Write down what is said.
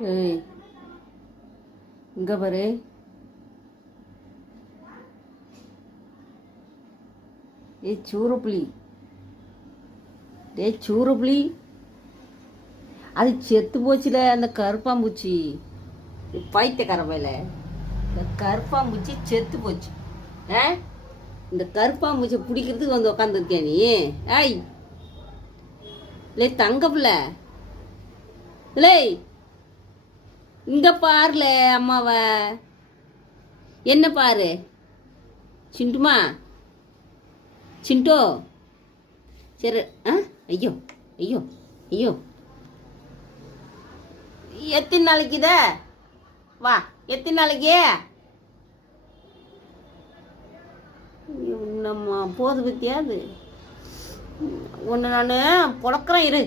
ஏய், இங்க பாரு. ஏய் சூரப்புலி, டேய் சூரப்புலி, அது செத்து போச்சுல அந்த கருப்பாம்பூச்சி. பைத்தியக்கார வேலை, இந்த கருப்பாம்பூச்சி செத்து போச்சு. ஆ, இந்த கருப்பாம்பூச்சி பிடிக்கிறதுக்கு வந்து உக்காந்துருக்கியா நீ? ஐய் லே தங்க பிள்ளை, லே இங்க பாருல அம்மாவ, என்ன பாரு. சிண்டுமா, சிண்டோ, சரி. ஆ, ஐயோ ஐயோ ஐயோ, எத்தனை நாளைக்கு இத வா, எத்தனை நாளைக்கு நம்ம போது பத்தியாது. ஒன்று நான் பொழக்கிறேன் இரு.